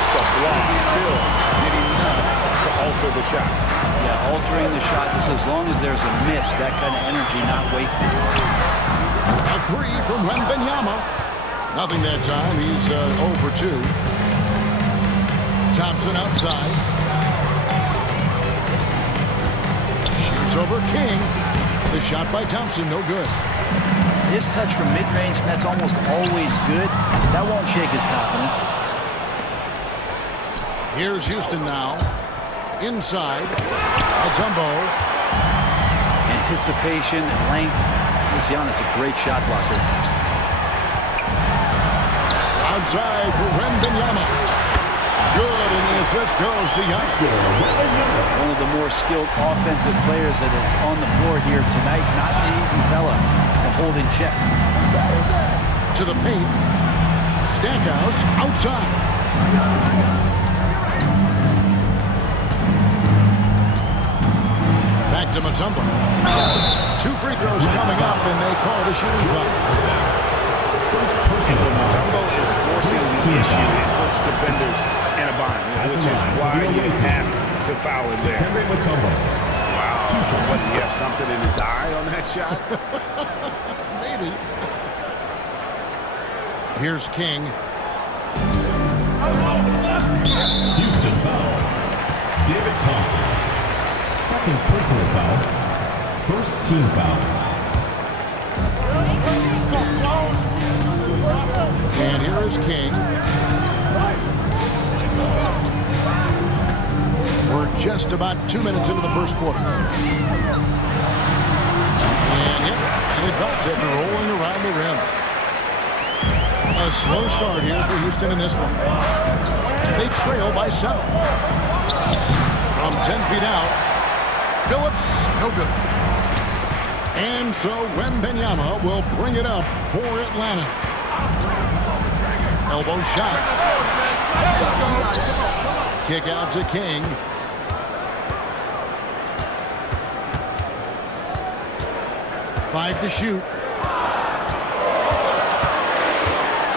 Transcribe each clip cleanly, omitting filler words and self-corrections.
forced a block. Still did enough to alter the shot. Yeah, altering the shot just as long as there's a miss. That kind of energy not wasted. A three from Wembanyama. Nothing that time. He's 0 for 2. Thompson outside. Shoots over King. The shot by Thompson, no good. His touch from mid-range, that's almost always good. That won't shake his confidence. Here's Houston now. Inside. Mutombo. Anticipation and length. Makes Giannis a great shot blocker. Outside for Wembanyama. Good, and the assist goes to Giannis. One of the more skilled offensive players that is on the floor here tonight. Not an easy fella to hold in check. To the paint. Stackhouse outside. Back to Mutombo. 2 free throws coming up, and they call the shooting foul. And when Mutombo is forcing the issue, it puts defenders in a bind, which is why you have to foul him there. Wow. What, do you have something in his eye on that shot? Maybe. Here's King. Houston foul. David Thompson. Second personal foul. First team foul. And here is King. We're just about 2 minutes into the first quarter. And it drops it, rolling around the rim. A slow start here for Houston in this one. They trail by 7. From 10 feet out, Phillips, no good. And so Wembanyama will bring it up for Atlanta. Elbow shot. Kick out to King. Five to shoot.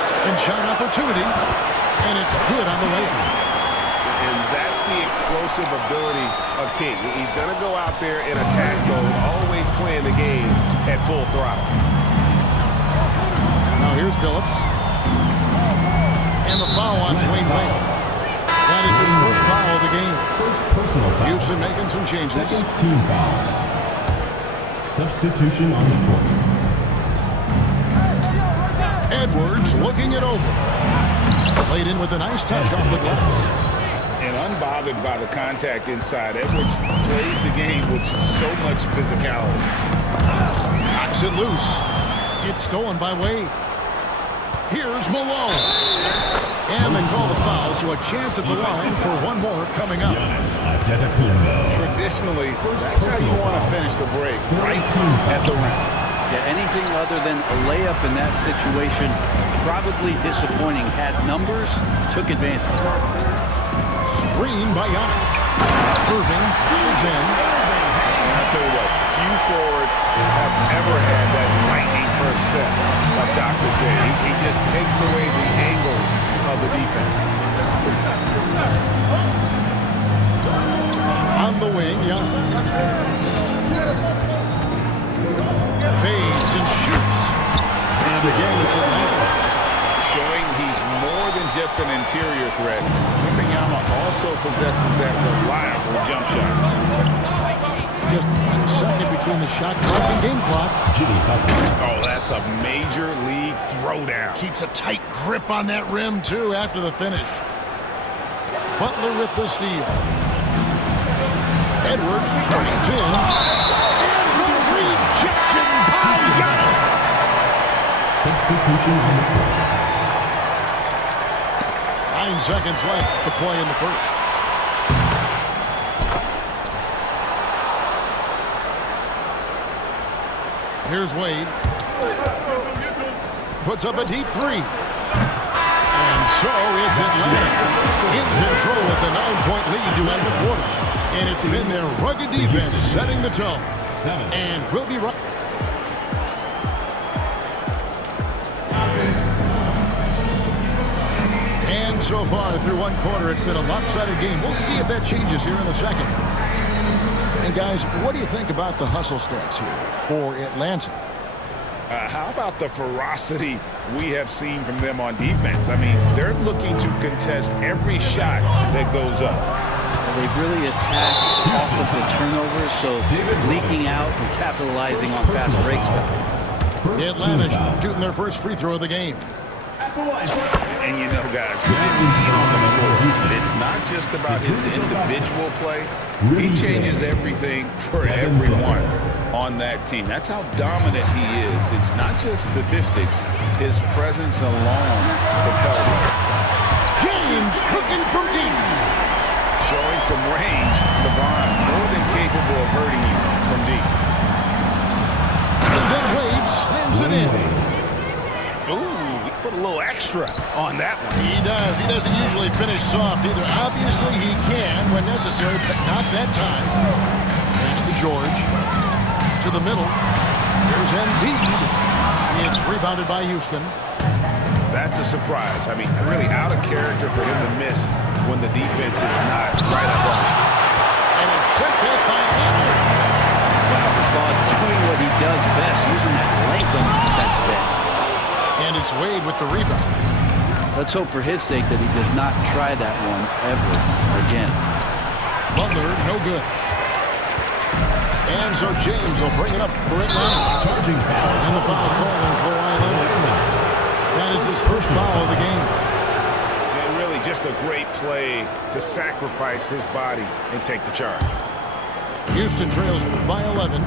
Second shot opportunity. And it's good on the layup. And that's the explosive ability of King. He's going to go out there in attack mode, always playing the game at full throttle. Now here's Phillips. And the foul on Dwayne Wade. That is his first foul of the game. First personal foul. Houston making some changes. Second team foul. Substitution on the court. Edwards looking it over. Played in with a nice touch off the glass. And unbothered by the contact inside, Edwards plays the game with so much physicality. Knocks it loose. It's stolen by Wade. Here's Malone. And they call the foul, so a chance at the line for one more coming up. Traditionally, that's how you want to finish the break, right at the rim. Yeah, anything other than a layup in that situation, probably disappointing. Had numbers, took advantage. Screen by Giannis. Irving drives in. I'll tell you what, few forwards have ever had that lightning first step of Dr. J. He just takes away the angles of the defense. On the wing, Giannis. Fades and shoots. And again, it's Atlanta. Showing he's more than just an interior threat. Wembanyama also possesses that reliable jump shot. Just 1 second between the shot clock and game clock. Oh, that's a major league throwdown. Keeps a tight grip on that rim, too, after the finish. Butler with the steal. Edwards drives in. And the rejection by Giannis. Substitution on the court. 9 seconds left to play in the first. Here's Wade. Puts up a deep 3. And so it's Atlanta in control with a 9-point lead to end the quarter. And it's been their rugged defense setting the tone. And we'll be right. And so far through one quarter, it's been a lopsided game. We'll see if that changes here in the second. And guys, what do you think about the hustle stats here for Atlanta? How about the ferocity we have seen from them on defense? I mean, they're looking to contest every shot that goes up. Well, they've really attacked off of the turnovers, so leaking out and capitalizing on fast break stuff. Atlanta shooting their first free throw of the game. And you know, guys, with him on the floor, it's not just about his individual play. He changes everything for everyone on that team. That's how dominant he is. It's not just statistics. His presence alone propels him. James cooking from deep. Showing some range, LeBron more than capable of hurting you from deep. And then Wade slams it in. Ooh, he put a little extra on that one. He does. He doesn't usually finish soft either. Obviously, he can when necessary, but not that time. Pass to George. To the middle. Here's Embiid. It's rebounded by Houston. That's a surprise. I mean, really out of character for him to miss when the defense is not right up on him. And it's sent back by Leonard. Wow, Claude doing what he does best, using that length on the defensive end. And it's Wade with the rebound. Let's hope for his sake that he does not try that one ever again. Butler, no good. And so James will bring it up for Atlanta. And the foul call on Kawhi Leonard. That is his first foul of the game. And really just a great play to sacrifice his body and take the charge. Houston trails by 11.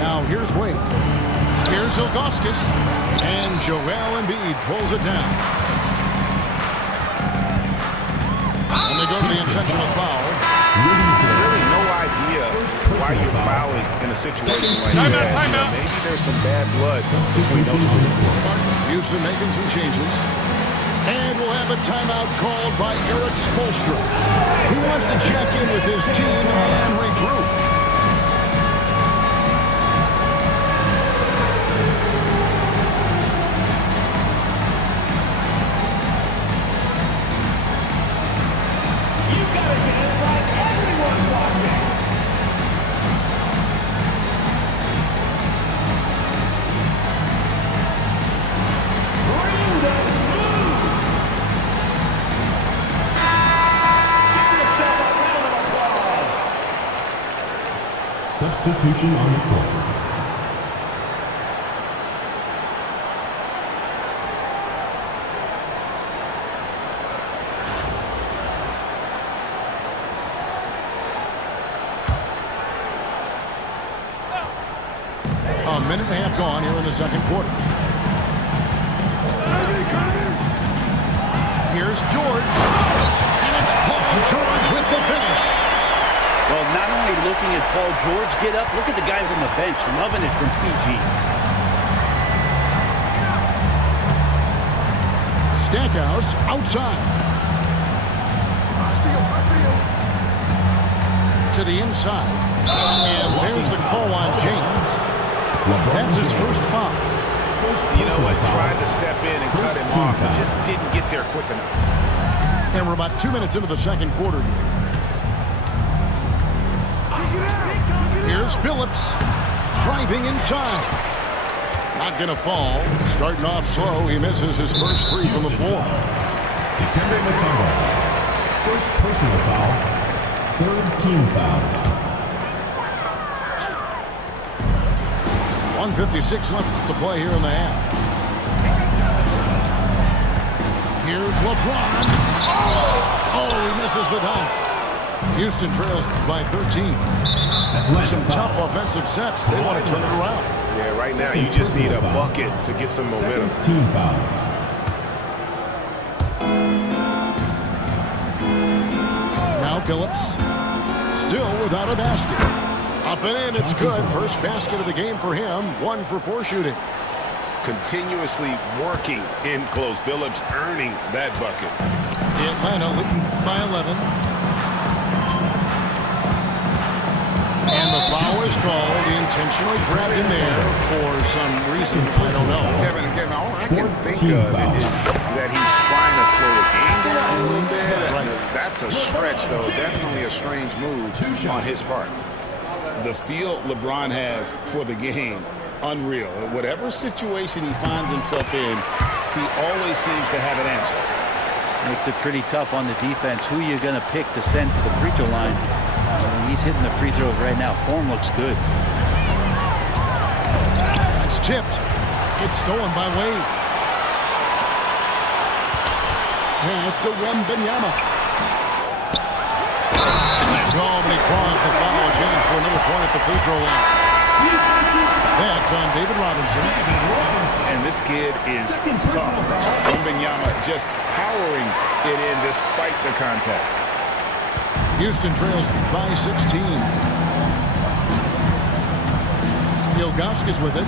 Now here's Wade. Here's Ilgauskas. And Joel Embiid pulls it down. And they go to the intentional foul. Really no idea why you're fouling in a situation like that. Timeout. Maybe there's some bad blood between those two. Houston making some changes. And we'll have a timeout called by Eric Spoelstra. He wants to check in with his team and regroup. Substitution on the court. A minute and a half gone here in the second quarter. Here's George. And it's Paul George with the finish. Well, not only looking at Paul George get up, look at the guys on the bench loving it from PG. Stackhouse outside. To the inside. And there's the call on James. That's his first foul. You know what? Tried to step in and cut him off, but just didn't get there quick enough. And we're about 2 minutes into the second quarter here. Here's Billups driving inside. Not going to fall. Starting off slow. He misses his first free from the floor. Dikembe Mutombo. First personal foul. Third team foul. 1:56 left to play here in the half. Here's LeBron. Oh, he misses the dunk. Houston trails by 13. Some tough offensive sets. They want to turn it around. Yeah, right now you just need a bucket to get some momentum. Team foul. Now Billups still without a basket. Up and in, it's good. First basket of the game for him. 1 for 4 shooting. Continuously working in close. Billups earning that bucket. Atlanta leading by 11. And the foul is called. He intentionally grabbed him there for some reason. I don't know. Kevin, all I can think of is that he's trying to slow the game down a little bit. Right. That's a stretch, though. Definitely a strange move on his part. The feel LeBron has for the game, unreal. Whatever situation he finds himself in, he always seems to have an answer. Makes it pretty tough on the defense. Who you're going to pick to send to the free throw line? He's hitting the free throws right now. Form looks good. It's tipped. It's stolen by Wade. Pass to Wembanyama. Smacked home, and he draws the foul. Chance for another point at the free throw line. That's on David Robinson. And this kid is tough. Wembanyama just powering it in despite the contact. Houston trails by 16. Ilgauskas with it.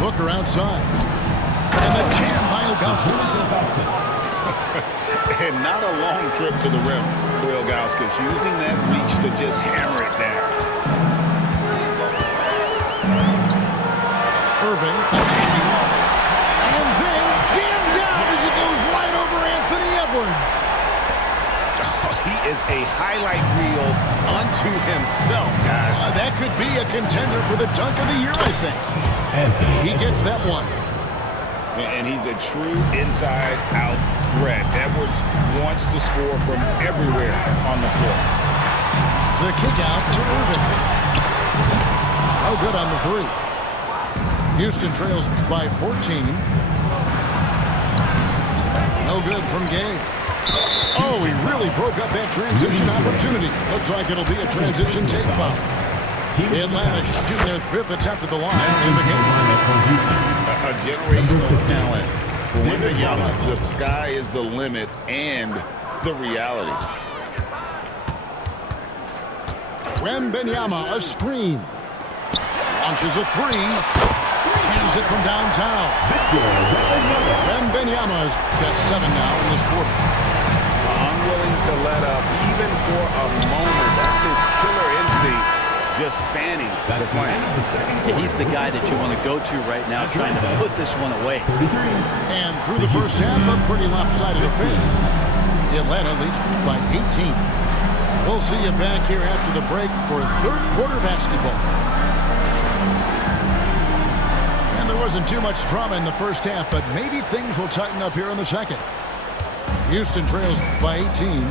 Booker outside. And the jam by Ilgauskas. And not a long trip to the rim for Ilgauskas, using that reach to just hammer it down. Irving. And then jammed down as he goes right over Anthony Edwards. He is a highlight reel unto himself, guys. That could be a contender for the dunk of the year, I think. He gets that one. And he's a true inside-out threat. Edwards wants to score from everywhere on the floor. The kick out to Irving. Oh, good on the three. Houston trails by 14. No good from Gay. Oh, he really broke up that transition opportunity. Looks like it'll be a transition take foul. Atlanta shooting their 5th attempt at the line in the game. A generational talent. Wembanyama, the sky is the limit and the reality. Wembanyama, a screen. Launches a three. Hands it from downtown. Wembanyama's got 7 now in this quarter. Unwilling to let up even for a moment. That's his killer instinct. Just fanning the flame. Yeah, he's the guy that you want to go to right now, trying to put this one away. And through the first half, a pretty lopsided affair. Atlanta leads by 18. We'll see you back here after the break for third quarter basketball. And there wasn't too much drama in the first half, but maybe things will tighten up here in the second. Houston trails by 18.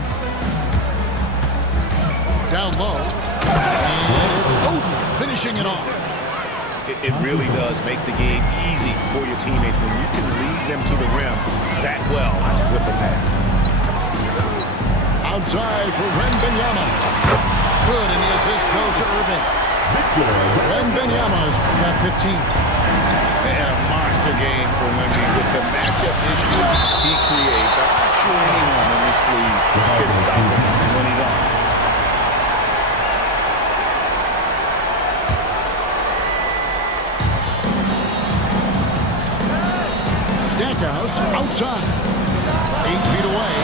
Down low. And it's Oden finishing it off. It really does make the game easy for your teammates when you can lead them to the rim that well with a pass. Outside for Wembanyama. Good, and the assist goes to Irving. Wembanyama's got 15. And a monster game for Wemby with the matchup issues he creates. I'm not sure anyone in this league can stop him when he's on. Stackhouse outside. 8 feet away.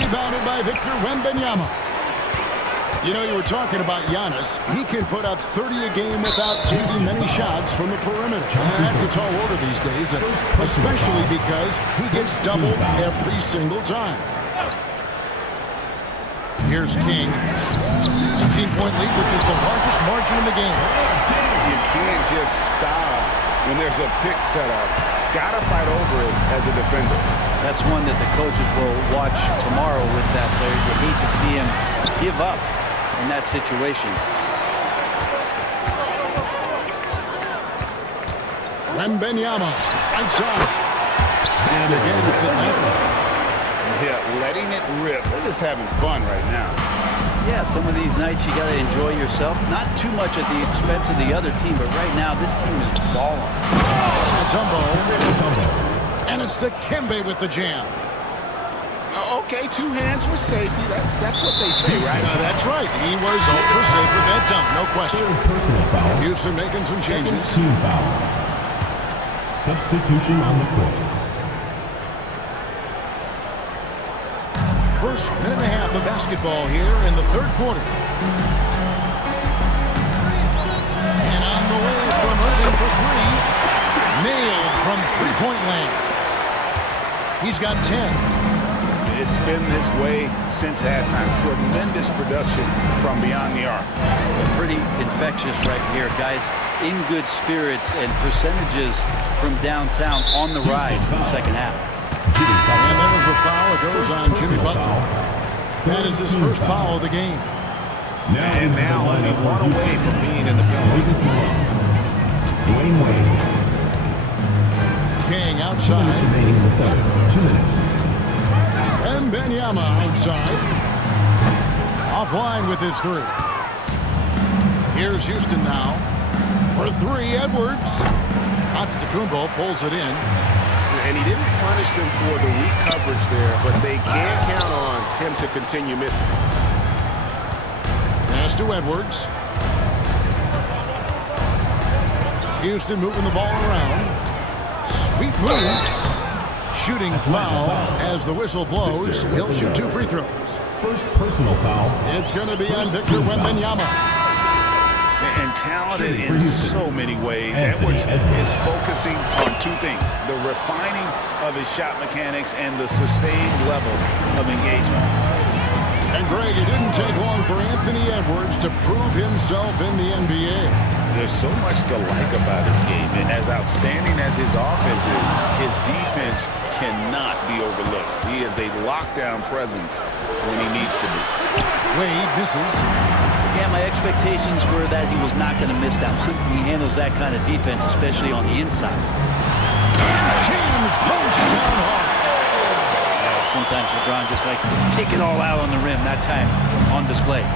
Rebounded by Victor Wembanyama. You know, you were talking about Giannis. He can put up 30 a game without taking many shots from the perimeter. That's a tall order these days, especially because he gets doubled every single time. Here's King. 16-point lead, which is the largest margin in the game. You can't just stop when there's a pick set up. Gotta fight over it as a defender. That's one that the coaches will watch tomorrow with that player. You hate to see him give up in that situation. Wembanyama outside. And again, it's Atlanta. Yeah, letting it rip. They're just having fun right now. Yeah, some of these nights you got to enjoy yourself. Not too much at the expense of the other team, but right now this team is balling. And it's Dikembe with the jam. Okay, 2 hands for safety. That's what they say, right? That's right. He was ultra safe with that dunk, no question. Personal foul. Houston making some changes. Team foul. Substitution on the court. first minute and a half of basketball here in the third quarter. And on the way from Irving for three. Nailed from three-point land. He's got 10. It's been this way since halftime. Tremendous production from beyond the arc. Pretty infectious right here, guys. In good spirits and percentages from downtown on the rise in the second half. And there's a foul. It goes on Jimmy Butler. That is his first foul of the game. And now only one away from being in the penalty. Dwayne Wade. King outside. Remaining in the third. 2 minutes. And Benyama outside. Offline with his three. Here's Houston now. For three, Edwards. Antetokounmpo pulls it in. And he didn't punish them for the weak coverage there, but they can't count on him to continue missing. Pass to Edwards. Houston moving the ball around. Sweet move. Shooting foul as the whistle blows. He'll shoot 2 free throws. First personal foul. It's going to be on Victor Wembanyama. And talented in so many ways. Edwards is focusing on 2 things: the refining of his shot mechanics and the sustained level of engagement. And Greg, it didn't take long for Anthony Edwards to prove himself in the NBA. There's so much to like about his game, and as outstanding as his offense is, his defense cannot be overlooked. He is a lockdown presence when he needs to be. Wade misses. Yeah, my expectations were that he was not going to miss that one. He handles that kind of defense, especially on the inside. James punches down hard. Sometimes LeBron just likes to take it all out on the rim. That time on display.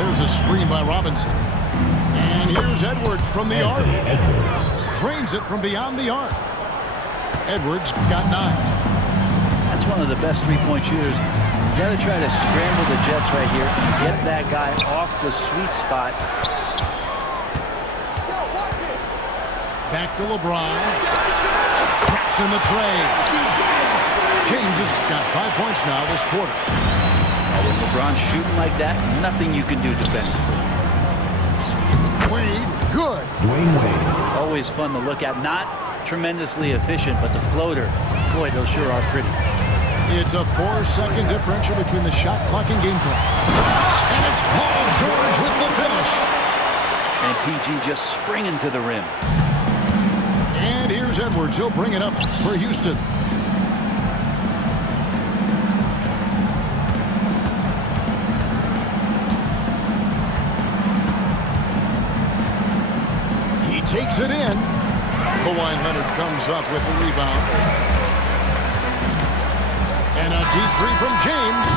There's a screen by Robinson. And here's Edwards from the arc. Trains it from beyond the arc. Edwards got 9. That's one of the best three-point shooters. You got to try to scramble the Jets right here and get that guy off the sweet spot. Back to LeBron. Traps in the tray. James has got 5 points now this quarter. When LeBron's shooting like that, nothing you can do defensively. Wade, good. Dwayne Wade. Always fun to look at. Not tremendously efficient, but the floater, boy, those sure are pretty. It's a 4-second differential between the shot clock and game clock. And it's Paul George with the finish. And PG just springing to the rim. And here's Edwards. He'll bring it up for Houston. He takes it in. Kawhi Leonard comes up with the rebound. And a deep three from James.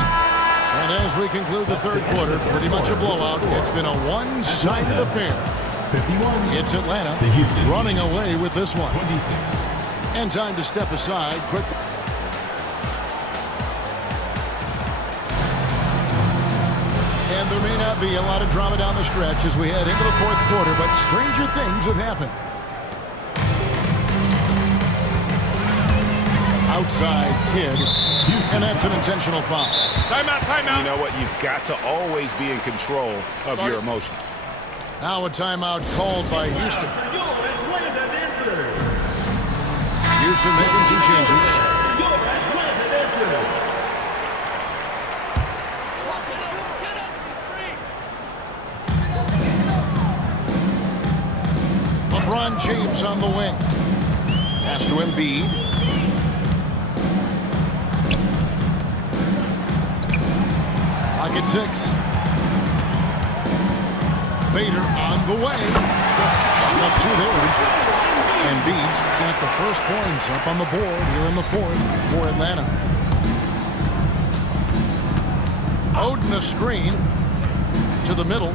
And as we conclude the third quarter, pretty much a blowout. It's been a one-sided affair. 51. It's Atlanta running away with this one. 26. And time to step aside. Quick. And there may not be a lot of drama down the stretch as we head into the fourth quarter, but stranger things have happened. Outside kid. And that's an intentional foul. Timeout, timeout. You know what? You've got to always be in control of your emotions. Now a timeout called by Houston. Houston making 2 changes. LeBron James on the wing. Pass to Embiid. Pocket 6. Fader on the way. Shot up 2 there. Embiid's got the first points up on the board here in the fourth for Atlanta. Oden a screen to the middle.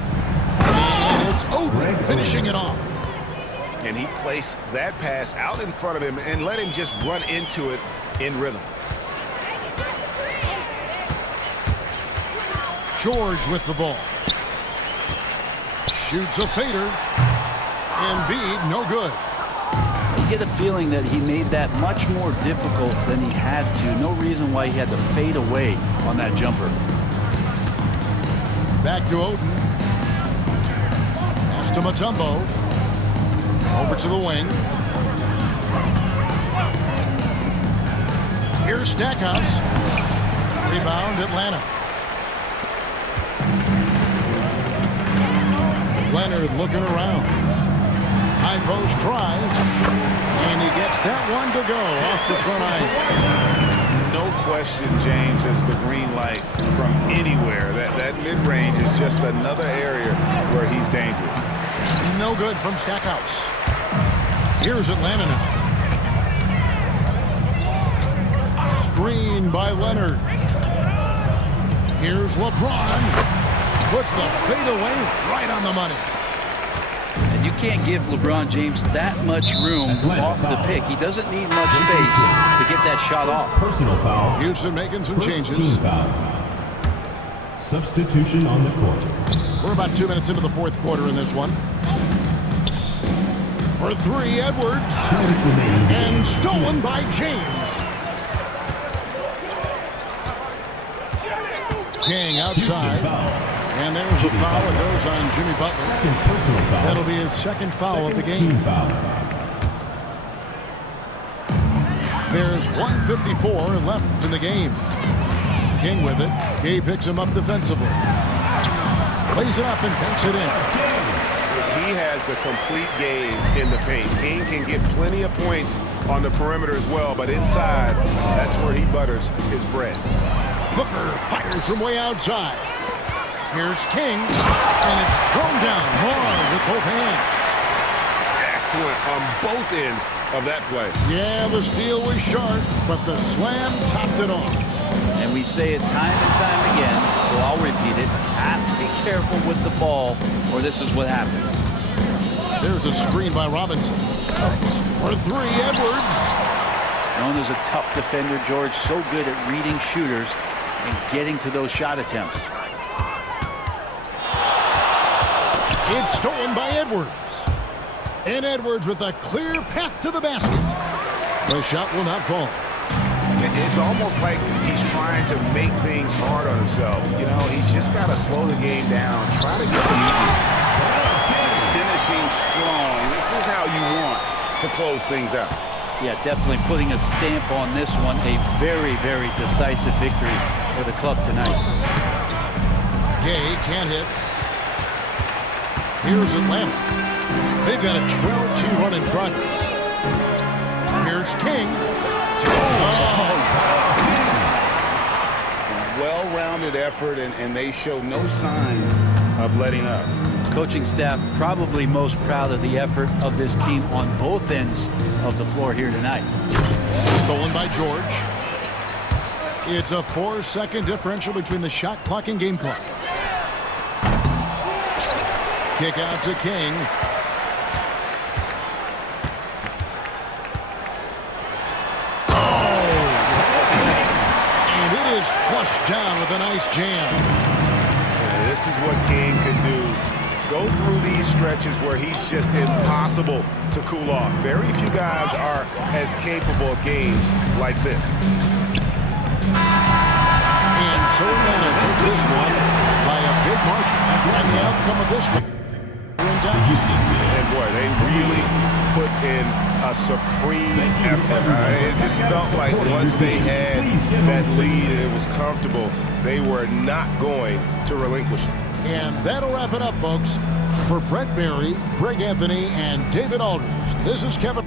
And it's Oden finishing it off. And he placed that pass out in front of him and let him just run into it in rhythm. George with the ball. Shoots a fader. Embiid, no good. get a feeling that he made that much more difficult than he had to. No reason why he had to fade away on that jumper. Back to Oden. Pass to Mutombo. Over to the wing. Here's Stackhouse. Rebound, Atlanta. Leonard looking around. High post try. And he gets that one to go off the front eye. No question, James has the green light from anywhere. That mid-range is just another area where he's dangerous. No good from Stackhouse. Here's Atlanta now. Screen by Leonard. Here's LeBron. Puts the fadeaway right on the money. And you can't give LeBron James that much room off the pick. He doesn't need much space to get that shot off. Personal foul. Houston making some First changes. team foul. Substitution on the court. We're about 2 minutes into the fourth quarter in this one. For three, Edwards. 2 minutes remaining. And stolen by James. King outside. And there's a foul. It goes on Jimmy Butler. Second personal foul. That'll be his second foul of the Second game. team foul. There's 1:54 left in the game. King with it. Gay picks him up defensively. Plays it up and banks it in. He has the complete game in the paint. King can get plenty of points on the perimeter as well, but inside, that's where he butters his bread. Hooker fires from way outside. Here's King, and it's thrown down hard with both hands. Excellent on both ends of that play. Yeah, the steal was sharp, but the slam topped it off. And we say it time and time again, so I'll repeat it. Have to be careful with the ball, or this is what happens. There's a screen by Robinson. For three, Edwards. Known as a tough defender, George, so good at reading shooters and getting to those shot attempts. It's stolen by Edwards. And Edwards with a clear path to the basket. The shot will not fall. It's almost like he's trying to make things hard on himself. You know, he's just got to slow the game down, try to get some easy. Finishing strong. This is how you want to close things out. Yeah, definitely putting a stamp on this one. A very, very decisive victory for the club tonight. Gay can't hit. Here's Atlanta. They've got a 12-2 run in progress. Here's King. Well-rounded effort, and they show no signs of letting up. Coaching staff probably most proud of the effort of this team on both ends of the floor here tonight. Stolen by George. It's a 4-second differential between the shot clock and game clock. Kick out to King. Flushed down with a nice jam. Yeah, this is what King can do. Go through these stretches where he's just impossible to cool off. Very few guys are as capable of games like this. And so Atlanta takes this one by a big margin. And the outcome of this one. And boy, they really put in a supreme effort. It just felt like once they had that lead and it was comfortable, they were not going to relinquish it. And that'll wrap it up, folks. For Brett Berry, Greg Anthony, and David Aldridge, this is Kevin.